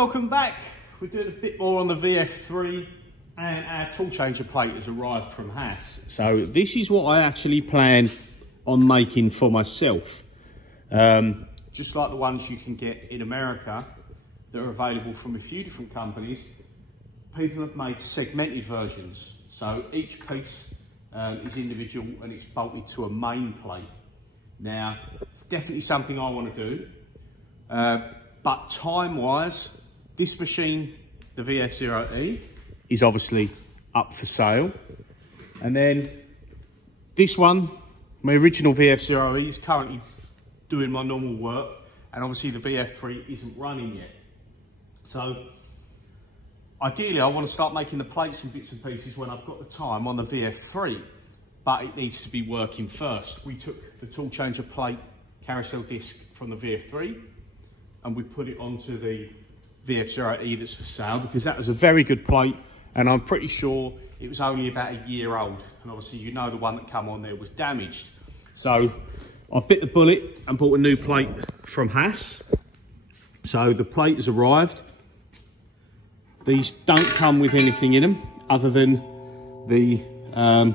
welcome back. We're doing a bit more on the VF3 and our tool changer plate has arrived from Haas. So this is what I actually plan on making for myself. Just like the ones you can get in America that are available from a few different companies, people have made segmented versions. So each piece is individual and it's bolted to a main plate. Now, it's definitely something I want to do. But time-wise, this machine, the VF3 is obviously up for sale. And then this one, my original VF3 is currently doing my normal work. And obviously the VF3 isn't running yet. So ideally I want to start making the plates and bits and pieces when I've got the time on the VF3. But it needs to be working first. We took the tool changer plate carousel disc from the VF3 and we put it onto the VF3 that's for sale because that was a very good plate and I'm pretty sure it was only about a year old. And obviously you know the one that come on there was damaged. So I bit the bullet and bought a new plate from Haas. So the plate has arrived. These don't come with anything in them other than the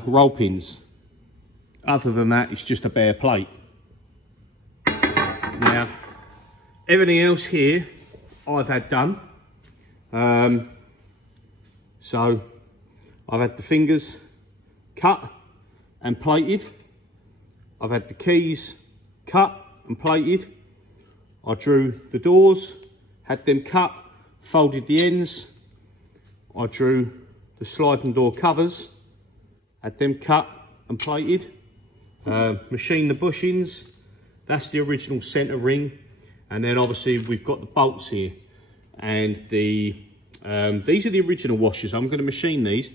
roll pins. Other than that, it's just a bare plate. Now, everything else here I've had done. So I've had the fingers cut and plated. I've had the keys cut and plated. I drew the doors, had them cut, folded the ends. I drew the sliding door covers, had them cut and plated. Machined the bushings. That's the original centre ring. And then obviously we've got the bolts here. And these are the original washers. I'm going to machine these.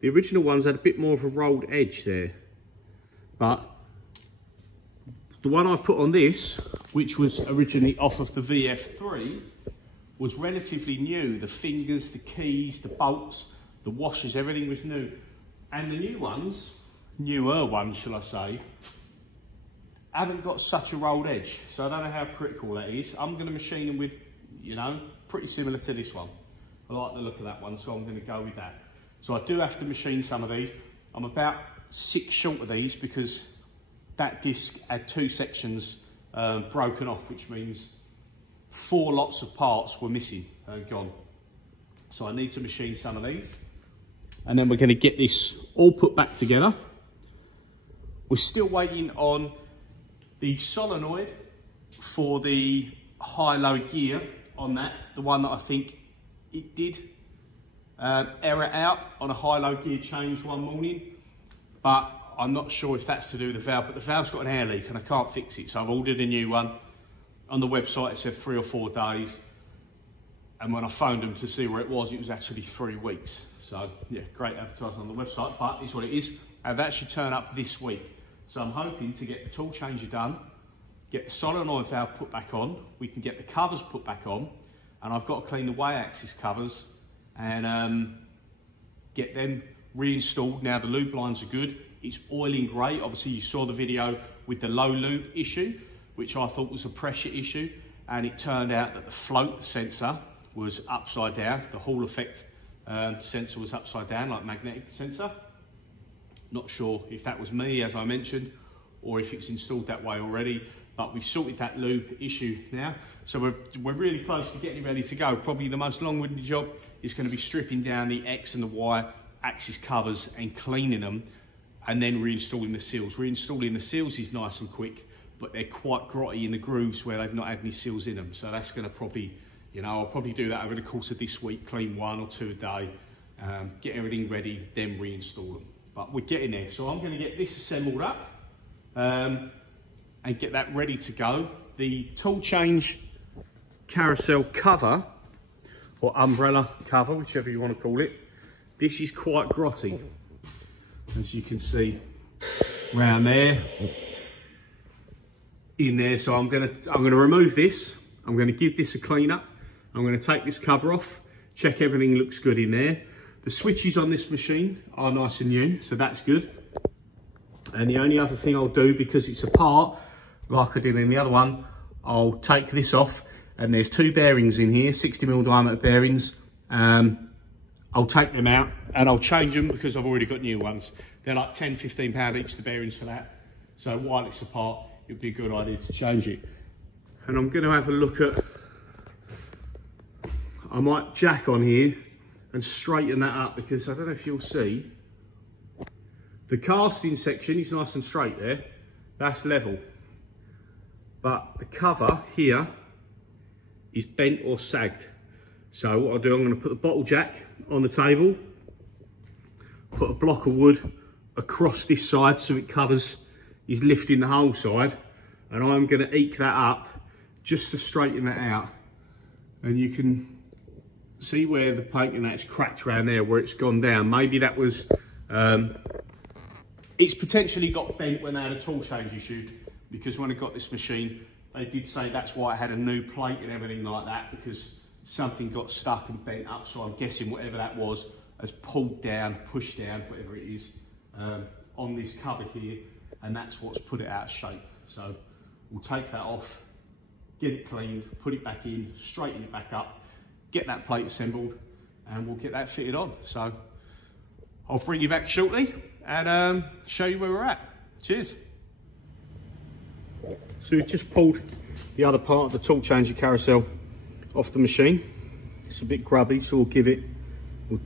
The original ones had a bit more of a rolled edge there. But the one I put on this, which was originally off of the VF3, was relatively new. The fingers, the keys, the bolts, the washers, everything was new. And the new ones, newer ones shall I say, haven't got such a rolled edge. So I don't know how critical that is. I'm going to machine them with, you know, pretty similar to this one. I like the look of that one, so I'm going to go with that. So I do have to machine some of these. I'm about 6 short of these because that disc had 2 sections broken off, which means 4 lots of parts were missing and gone. So I need to machine some of these. And then we're going to get this all put back together. We're still waiting on the solenoid for the high-low gear on that. The one that I think it did error out on a high-low gear change one morning. But I'm not sure if that's to do with the valve, but the valve's got an air leak and I can't fix it. So I've ordered a new one. On the website it said 3 or 4 days. And when I phoned them to see where it was actually 3 weeks. So yeah, great advertising on the website, but it's what it is. And that should turn up this week. So I'm hoping to get the tool changer done, get the solenoid valve put back on, we can get the covers put back on, and I've got to clean the Y-axis covers and get them reinstalled. Now the loop lines are good. It's oiling great. Obviously you saw the video with the low loop issue, which I thought was a pressure issue, and it turned out that the float sensor was upside down. The Hall effect sensor was upside down, like magnetic sensor. Not sure if that was me, as I mentioned, or if it's installed that way already, but we've sorted that loop issue now. So we're really close to getting ready to go. Probably the most long-winded job is going to be stripping down the X and the Y axis covers and cleaning them, and then reinstalling the seals. Reinstalling the seals is nice and quick, but they're quite grotty in the grooves where they've not had any seals in them. So that's going to probably, you know, I'll probably do that over the course of this week, clean 1 or 2 a day, get everything ready, then reinstall them. But we're getting there. So I'm going to get this assembled up and get that ready to go. The tool change carousel cover, or umbrella cover, whichever you want to call it, this is quite grotty, as you can see around there, in there. So I'm going to remove this. I'm going to give this a clean up. I'm going to take this cover off, check everything looks good in there. The switches on this machine are nice and new, so that's good. And the only other thing I'll do, because it's apart, like I did in the other one, I'll take this off and there's 2 bearings in here, 60mm diameter bearings. I'll take them out and I'll change them because I've already got new ones. They're like £10–15 each, the bearings for that. So while it's apart, it'd be a good idea to change it. And I'm going to have a look at, I might jack on here and straighten that up, because I don't know if you'll see, the casting section is nice and straight there, that's level. But the cover here is bent or sagged. So what I'll do, I'm going to put the bottle jack on the table, put a block of wood across this side so it covers, is lifting the whole side, and I'm going to eke that up just to straighten that out. And you can see where the paint and that's cracked around there, where it's gone down. Maybe that was, it's potentially got bent when they had a tool change issue, because when I got this machine, they did say that's why it had a new plate and everything like that, because something got stuck and bent up. So I'm guessing whatever that was has pulled down, pushed down, whatever it is, on this cover here, and that's what's put it out of shape. So we'll take that off, get it cleaned, put it back in, straighten it back up, get that plate assembled, and we'll get that fitted on. So I'll bring you back shortly and show you where we're at. Cheers. So we've just pulled the other part of the tool changer carousel off the machine. It's a bit grubby, so we'll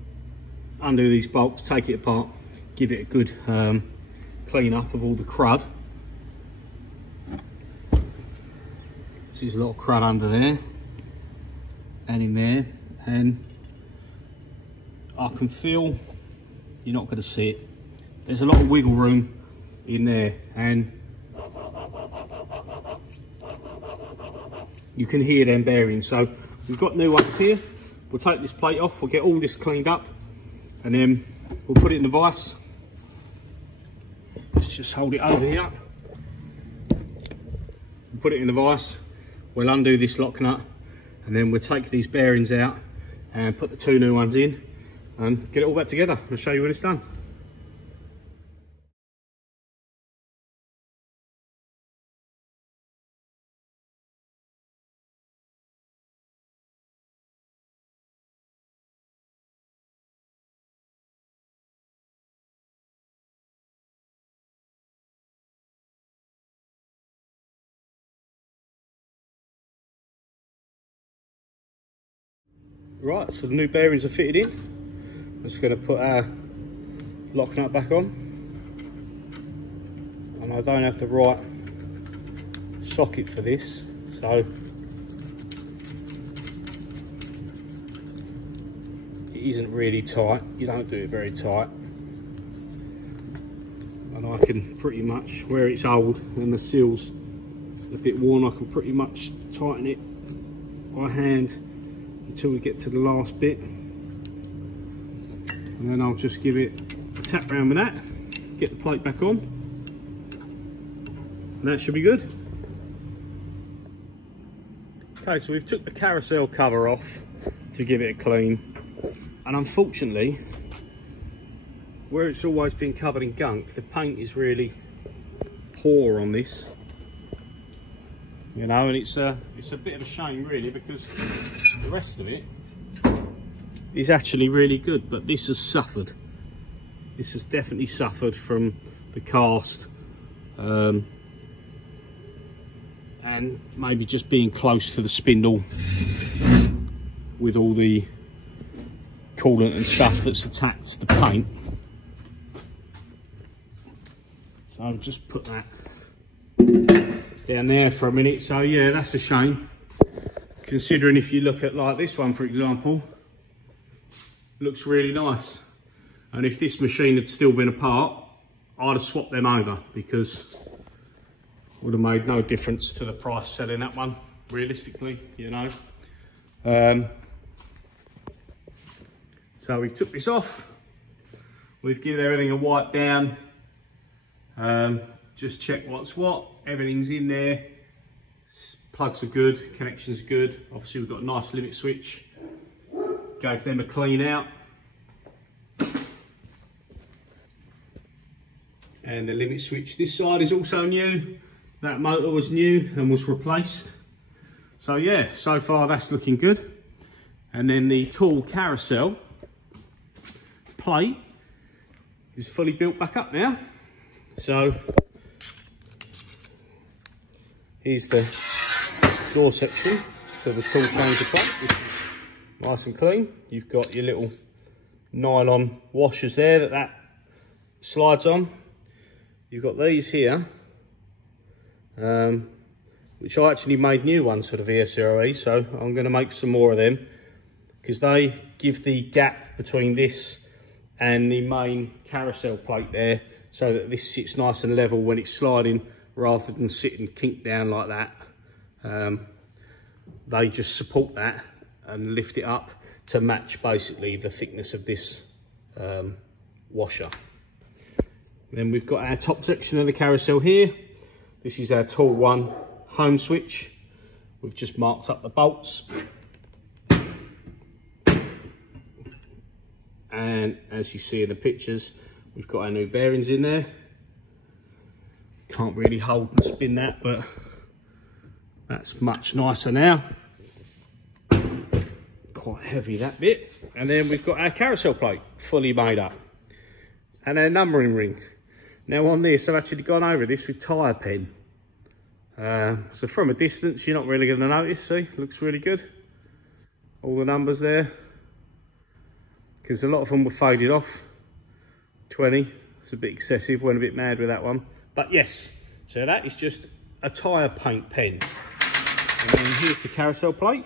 undo these bolts, take it apart, give it a good clean up of all the crud. There's a lot of crud under there and in there, and I can feel, you're not going to see it, there's a lot of wiggle room in there, and you can hear them bearings. So we've got new ones here. We'll take this plate off, we'll get all this cleaned up, and then we'll put it in the vise. Let's just hold it over here. We'll put it in the vise, we'll undo this lock nut, and then we'll take these bearings out and put the 2 new ones in and get it all back together. I'll show you when it's done. Right, so the new bearings are fitted in. I'm just going to put our lock nut back on. And I don't have the right socket for this, so it isn't really tight. You don't do it very tight. And I can pretty much, where it's old and the seal's a bit worn, I can pretty much tighten it by hand until we get to the last bit, and then I'll just give it a tap round with that, get the plate back on, and that should be good. Okay, so we've took the carousel cover off to give it a clean, and unfortunately, where it's always been covered in gunk, the paint is really poor on this. You know, and it's a bit of a shame really, because the rest of it is actually really good, but this has suffered. This has definitely suffered from the cast, and maybe just being close to the spindle with all the coolant and stuff that's attached to the paint. So I'll just put that down there for a minute. So yeah, that's a shame, considering if you look at like this one for example, looks really nice, and if this machine had still been apart, I'd have swapped them over, because it would have made no difference to the price selling that one realistically, you know. So we took this off, we've given everything a wipe down, just check what's what. Everything's in there, plugs are good, connections are good. Obviously we've got a nice limit switch, gave them a clean out, and the limit switch this side is also new. That motor was new and was replaced, So yeah, so far that's looking good. And then the tool carousel plate is fully built back up now. So here's the door section to the tool changer plate, which is nice and clean. You've got your little nylon washers there that slides on. You've got these here, which I actually made new ones for the VF3, so I'm going to make some more of them, because they give the gap between this and the main carousel plate there, so that this sits nice and level when it's sliding, rather than sitting kinked down like that. They just support that and lift it up to match basically the thickness of this washer. Then we've got our top section of the carousel here. This is our tool 1 home switch. We've just marked up the bolts. And as you see in the pictures, we've got our new bearings in there. Can't really hold and spin that, but that's much nicer now. Quite heavy, that bit. And then we've got our carousel plate fully made up, and our numbering ring. Now on this, I've actually gone over this with tyre pen. So from a distance, you're not really going to notice. See, looks really good. All the numbers there, because a lot of them were faded off. 20, it's a bit excessive, went a bit mad with that one. But yes, so that is just a tyre paint pen. And then here's the carousel plate.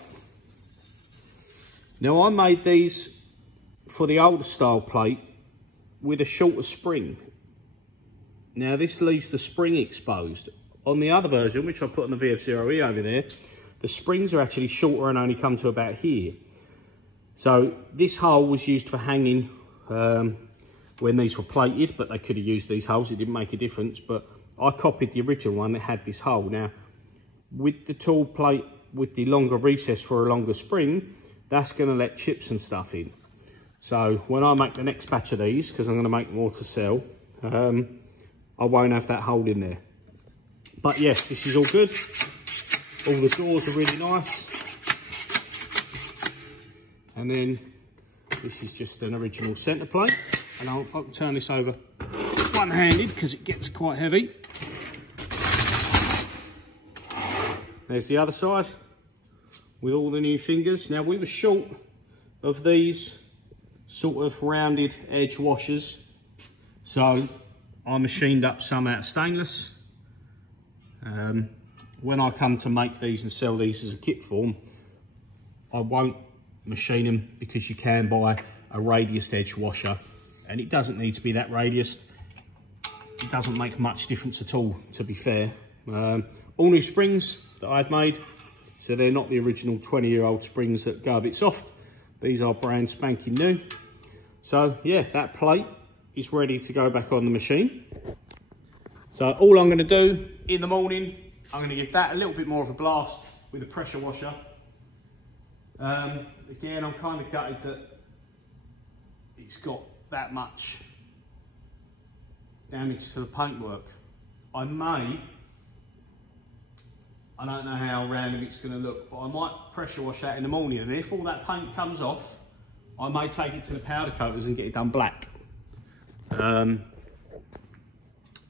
Now I made these for the older style plate with a shorter spring. Now this leaves the spring exposed. On the other version, which I put on the VF3 over there, the springs are actually shorter and only come to about here. So this hole was used for hanging when these were plated, but they could have used these holes, it didn't make a difference. But I copied the original one that had this hole. Now, with the tool plate with the longer recess for a longer spring, that's going to let chips and stuff in. So when I make the next batch of these, because I'm going to make more to sell, I won't have that hole in there. But yes, this is all good. All the doors are really nice. And then this is just an original centre plate. And I'll turn this over one-handed because it gets quite heavy. There's the other side with all the new fingers. Now we were short of these sort of rounded edge washers, so I machined up some out of stainless. When I come to make these and sell these as a kit form, I won't machine them, because you can buy a radius edge washer and it doesn't need to be that radius. It doesn't make much difference at all, to be fair. All new springs that I'd made, so they're not the original 20-year-old springs that go a bit soft. These are brand spanking new. So yeah, that plate is ready to go back on the machine. So all I'm going to do in the morning, I'm going to give that a little bit more of a blast with a pressure washer. Again, I'm kind of gutted that it's got that much damage to the paintwork. I don't know how random it's going to look, but I might pressure wash that in the morning, and if all that paint comes off, I may take it to the powder coaters and get it done black.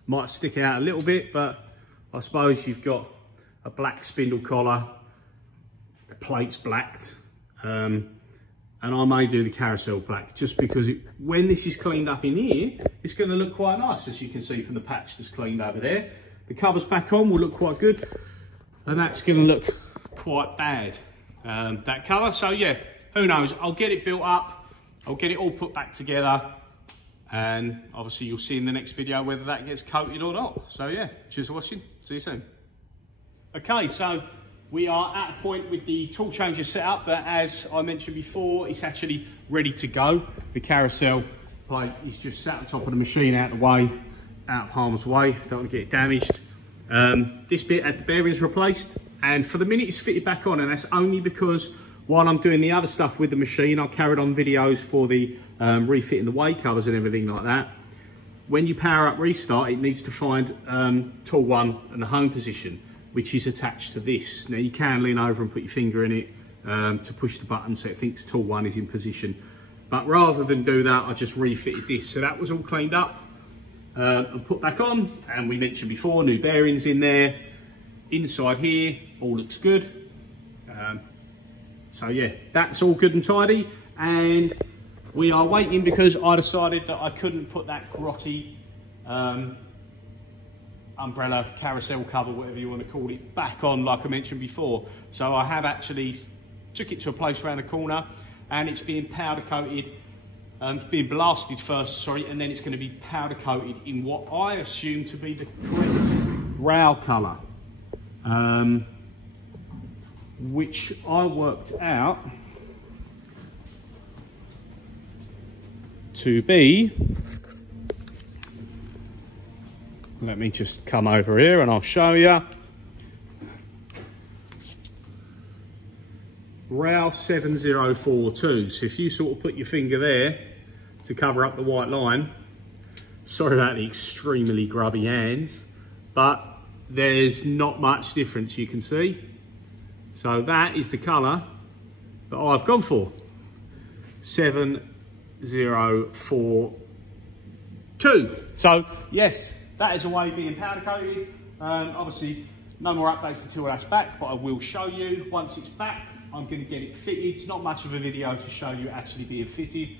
Might stick out a little bit, but I suppose you've got a black spindle collar, the plate's blacked, and I may do the carousel black, just because when this is cleaned up in here, it's going to look quite nice, as you can see from the patch that's cleaned over there. The covers back on will look quite good, and that's going to look quite bad, that colour. So yeah, who knows, I'll get it built up, I'll get it all put back together, and obviously you'll see in the next video whether that gets coated or not. So yeah, cheers for watching, see you soon. Okay, so we are at a point with the tool changer set up that, as I mentioned before, it's actually ready to go. The carousel plate is just sat on top of the machine, out of the way, out of harm's way, don't want to get it damaged. This bit had the bearings replaced, and for the minute it's fitted back on, and that's only because while I'm doing the other stuff with the machine, I carried on videos for the refitting the way covers and everything like that. When you power up restart, it needs to find tool 1 and the home position. which is attached to this. Now you can lean over and put your finger in it to push the button so it thinks tool 1 is in position. But rather than do that, I just refitted this. So that was all cleaned up and put back on. And we mentioned before, new bearings in there. Inside here, all looks good. So yeah, that's all good and tidy. And we are waiting because I decided that I couldn't put that grotty umbrella carousel cover, whatever you want to call it, back on like I mentioned before. So I have actually took it to a place around the corner and it's being powder coated, it's being blasted first, sorry, and then it's going to be powder coated in what I assume to be the correct rail colour, which I worked out to be, let me just come over here and I'll show you, rail 7042. So if you sort of put your finger there to cover up the white line, sorry about the extremely grubby hands, but there's not much difference, you can see. So that is the colour that I've gone for, 7042. So yes, that is a way being powder coated. Obviously no more updates until that's back, but I will show you once it's back. I'm going to get it fitted. It's not much of a video to show you actually being fitted,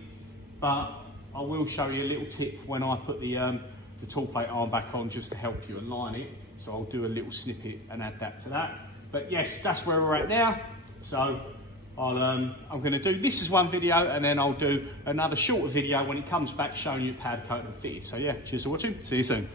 but I will show you a little tip when I put the tool plate arm back on, just to help you align it. So I'll do a little snippet and add that to that. But yes, that's where we're at now. So I'm going to do this as one video, and then I'll do another shorter video when it comes back showing you powder coated and fitted. So yeah, cheers for watching. See you soon.